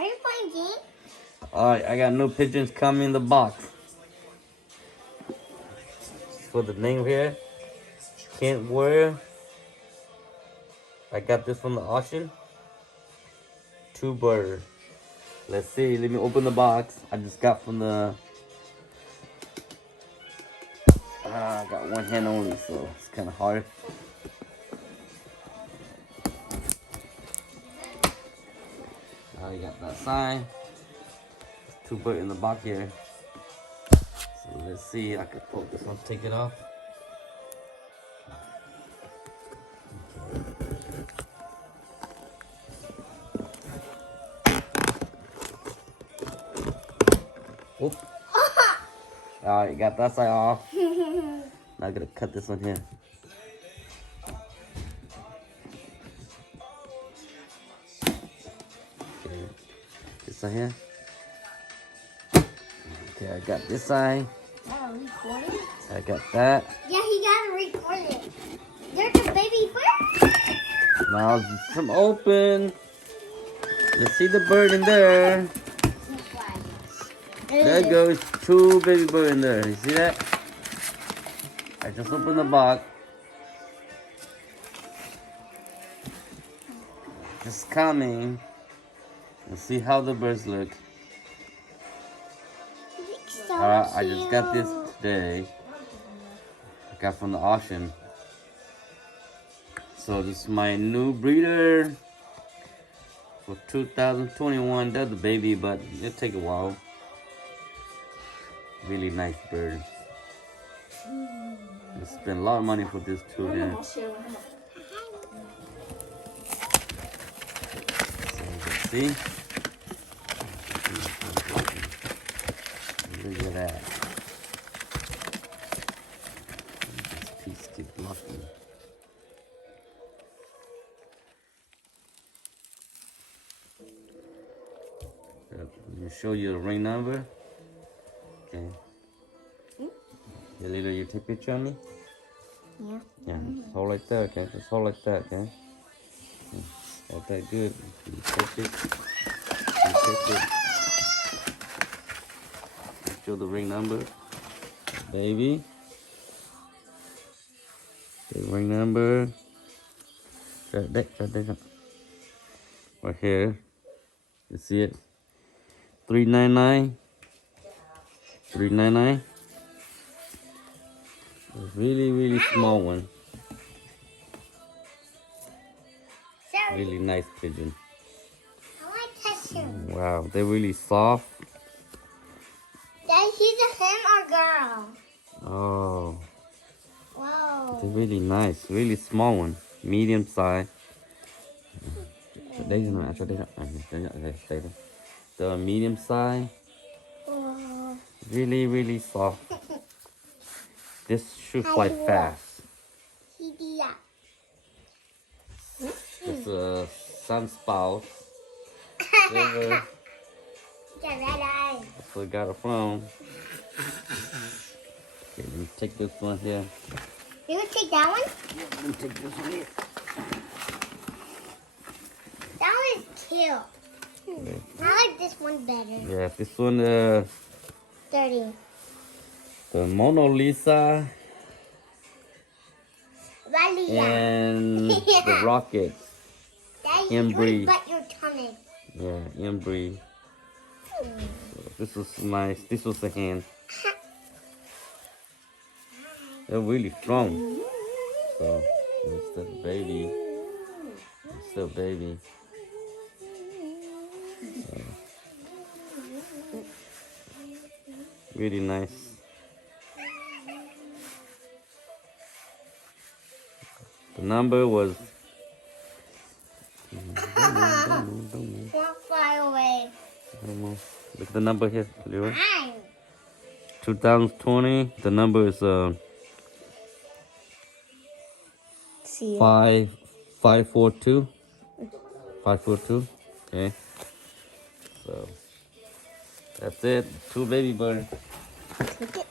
Are you playing games? Alright, I got new pigeons coming in the box. For the name here, Weyer. I got this from the auction. 2 bird. Let's see, let me open the box. I just got from the... I got one hand only, so it's kind of hard. I got that sign. There's 2 birds in the box here. So let's see, I can pull this one, take it off. Oop. Alright, got that side off. Now I'm gonna cut this one here. Okay, this side here. Okay, I got this side. I got that. Yeah, he got to record it. There's a baby bird. Now some open. Let's see the bird in there. There goes 2 baby birds in there. You see that? I just opened the box. Just coming. Let's see how the birds look. I just got this today. I got from the auction. So this is my new breeder for 2021. That's the baby, but it'll take a while. Really nice bird. I spent a lot of money for this too. Yeah. So let's see. Look at that. This piece keeps blocking. Let me show you the ring number. Okay. Lila, you take a picture of me? Yeah. Yeah, just hold like that, okay? Just hold like that, okay? Hold that good. You take it. You take it. Show the ring number. Baby. The ring number. Right here. You see it? 399. 399. A really small one. Really nice pigeon. I want to touch him. Wow, they're really soft. Dad, he's a him or girl? Oh, Wow. they're really nice. Really small one. Medium size. The medium size. Wow. Really soft. This shoots like fast. It's a sun spouse. Silver. That's where I got it from. Okay, let me take this one here. You want to take that one? Let me take this one here. That one is cute. Okay. I like this one better. Yeah, this one, Dirty. the Mona Lisa Valia. and the Rocket. Daddy, Embry. but your tummy. Yeah, Embry. So this was nice. This was the hand. They're really strong. So it's the baby. It's still baby. So, really nice. The number was. Don't fly away. Look at the number here, Leroy. Fine. 2020. The number is See. 542. 542. Okay. So that's it. 2 baby birds. Take it.